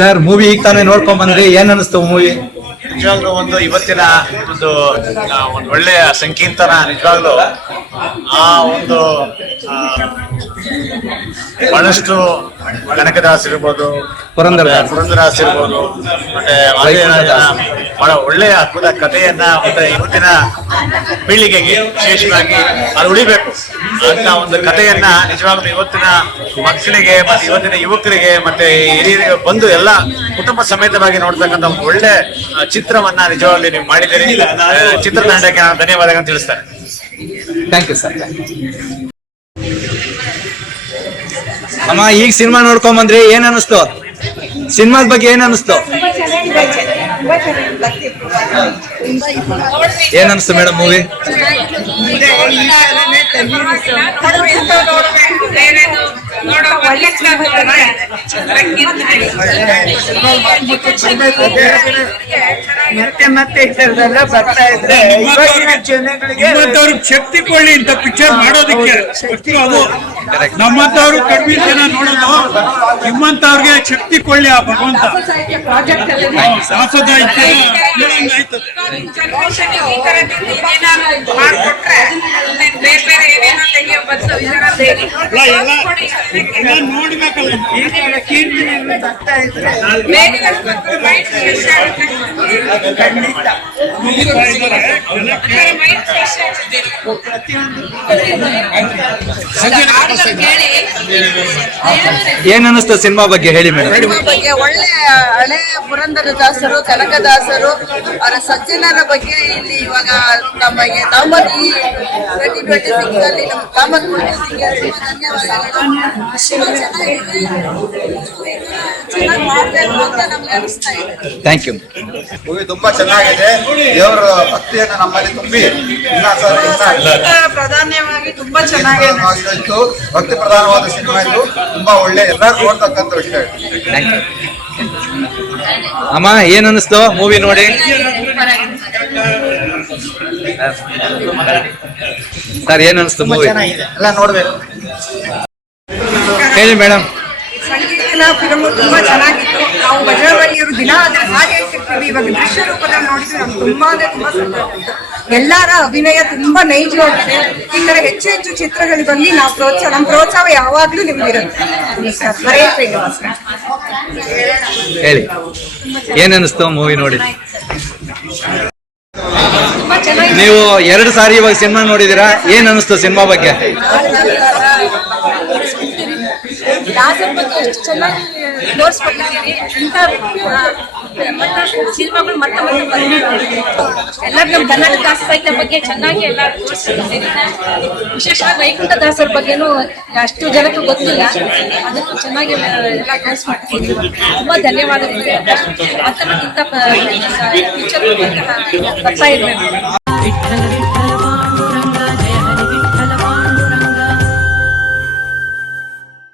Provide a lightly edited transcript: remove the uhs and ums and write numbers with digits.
Sir movie ಈಗ ತಾನೇ ನೋಡ್ಕೊಂಡ್ ಬಂದ್ರಿ, ಏನ್ ಅನಿಸ್ತು ಮೂವಿ? ನಿಜವಾಗ್ಲೂ ಇವತ್ತಿನ ಒಂದು ಒಳ್ಳೆಯ ಸಂಕೀರ್ತನ. ನಿಜವಾಗ್ಲೂ ಆ ಒಂದು ಬಹಳಷ್ಟು ಕನಕದಾಸ್ ಇರ್ಬೋದು, ಪುರಂದರದಾಸ್ ಇರ್ಬೋದು, ಮತ್ತೆ ಬಹಳ ಒಳ್ಳೆಯ ಅದ್ಭುತ ಕಥೆಯನ್ನ ಮತ್ತೆ ಇವತ್ತಿನ ಪೀಳಿಗೆಗೆ ವಿಶೇಷವಾಗಿ ಅದು ಉಳಿಬೇಕು ಅಂತ ಒಂದು ಕಥೆಯನ್ನ ನಿಜವಾಗ್ಲೂ ಇವತ್ತಿನ ಮಕ್ಕಳಿಗೆ ಮತ್ತೆ ಇವತ್ತಿನ ಯುವಕರಿಗೆ ಮತ್ತೆ ಹಿರಿಯರಿಗೆ ಬಂದು ಎಲ್ಲ ಕುಟುಂಬ ಸಮೇತವಾಗಿ ನೋಡ್ತಕ್ಕಂಥ ಒಂದು ಒಳ್ಳೆ ಚಿತ್ರವನ್ನ ನಿಜವಾಗ್ಲೂ ನೀವು ಮಾಡಿದ್ದೀರಿ. ಚಿತ್ರತಂಡಕ್ಕೆ ನಾನು ಧನ್ಯವಾದಗಳನ್ನು ತಿಳಿಸ್ತೇನೆ. Thank you sir. ಅಮ್ಮ ಈಗ ಸಿನಿಮಾ ನೋಡ್ಕೊಂಡ್ ಬಂದ್ರಿ, ಏನ್ ಅನಿಸ್ತು? ಸಿನಿಮಾದ ಬಗ್ಗೆ ಏನ್ ಅನಿಸ್ತು? ಏನ್ ಅನಿಸ್ತು ಮೇಡಮ್ ಮೂವಿ? ಮತ್ತೆ ಬರ್ತಾ ಇದ್ರೆ ಶಕ್ತಿ ಕೊಳ್ಳಿ ಇಂತ ಪಿಕ್ಚರ್ ಮಾಡೋದಕ್ಕೆ ಅದು ನಮ್ಮಂತವ್ರು ಕಡಿಮೆ ಜನ ನೋಡೋದು, ನಿಮ್ಮಂತವ್ರಿಗೆ ಶಕ್ತಿ ಕೊಳ್ಳಿ ಆ ಭಗವಂತ. ನೋಡ್ಬೇಕಲ್ಲ ಏನ್ ಅನಿಸ್ತು ಸಿನಿಮಾ ಬಗ್ಗೆ ಹೇಳಿ ಮೇಡಮ್. ಸಿನಿಮಾ ಬಗ್ಗೆ ಒಳ್ಳೆ ಹಳೆ ಪುರಂದರದಾಸರು, ಕನಕದಾಸರು ಅವರ ಸಜ್ಜನರ ಬಗ್ಗೆ ಇಲ್ಲಿ ಇವಾಗ ನಮಗೆ ದಾಮನ್ ಈ 2026 ಅಲ್ಲಿ ನಮ್ಮ ದಾಮನ್ ಧನ್ಯವಾದಗಳು. ಚೆನ್ನಾಗಿ ಮಾಡಬೇಕು ಅಂತ ನಮ್ಗೆ ಅನಿಸ್ತಾ ಇದೆ. Thank you. ಮೂವಿ ತುಂಬಾ ಚೆನ್ನಾಗಿದೆ. ದೇವರ ಭಕ್ತಿಯನ್ನು ನಮ್ಮಲ್ಲಿ ತುಂಬಿ ಪ್ರಧಾನವಾಗಿ ತುಂಬಾ ಚೆನ್ನಾಗಿದೆ. ಭಕ್ತಿ ಪ್ರಧಾನವಾದ ಸಿನಿಮಾ ಇದು. ತುಂಬಾ ಒಳ್ಳೆ ಎಲ್ಲರೂ ನೋಡ್ತಕ್ಕಂಥ ವಿಷಯ. Thank you. ಅಮ್ಮ ಏನ್ ಅನಿಸ್ತು ಮೂವಿ ನೋಡಿ? ಸರ್ ಏನ್ ಅನಿಸ್ತು ಮೂವಿ? ಎಲ್ಲ ನೋಡ್ಬೇಕು. ಹೇಳಿ ಮೇಡಮ್. ಸಂಗೀತನ ಫಿಲ್ಮ್ ತುಂಬಾ ಚೆನ್ನಾಗಿತ್ತು. ನಾವು ಬಜರಂಗಿಯವರು ದಿನ ಅದ್ರ ಹಾಗೆ ಇರ್ತಿರ್ತೀವಿ. ಇವಾಗ ದೃಶ್ಯ ರೂಪದಲ್ಲಿ ನೋಡಿದ್ರೆ ನಮ್ಗೆ ತುಂಬಾ ಸಂತೋಷ. ಎಲ್ಲರ ಅಭಿನಯ ತುಂಬಾ ನೈಜವಾಗಿದೆ. ಈ ತರ ಹೆಚ್ಚು ಹೆಚ್ಚು ಚಿತ್ರಗಳು ಬಂದು ನಾವು ನಮ್ಮ ಪ್ರೋತ್ಸಾಹ ಯಾವಾಗ್ಲೂ ನಿಮ್ಗಿರುತ್ತೆ. ಹೇಳಿ ಏನ್ ಅನಿಸ್ತು ಮೂವಿ ನೋಡಿ? ನೀವು 2 ಸಾರಿ ಇವಾಗ ಸಿನಿಮಾ ನೋಡಿದೀರಾ, ಏನ್ ಅನಿಸ್ತು ಸಿನಿಮಾ ಬಗ್ಗೆ? ದಾಸರ ಬಗ್ಗೆ ಎಷ್ಟು ಚೆನ್ನಾಗಿ ತೋರಿಸ್ಕೊಟ್ಟಿದ್ದೀರಿ. ಇಂಥ ಸಿನಿಮಾಗಳು ಮತ್ತೆ ಎಲ್ಲರೂ ನಮ್ಮ ಕನ್ನಡ ದಾಸ ಸಾಹಿತ್ಯ ಬಗ್ಗೆ ಚೆನ್ನಾಗಿ ಎಲ್ಲ ತೋರಿಸ್ಕೊಟ್ಟಿದ್ದೀರಿ. ವಿಶೇಷವಾಗಿ ವೈಕುಂಠ ದಾಸರ ಬಗ್ಗೆನೂ ಅಷ್ಟು ಜನಕ್ಕೆ ಗೊತ್ತಿಲ್ಲ, ಅದನ್ನು ಚೆನ್ನಾಗಿ ಎಲ್ಲ ತೋರಿಸ್ಕೊಟ್ಟಿದ್ದೀರಿ. ತುಂಬಾ ಧನ್ಯವಾದಗಳು. ಮತ್ತೆ ಇಂಥ ಪಿಕ್ಚರ್ ಬರ್ತಾ ಇರಬೇಕು.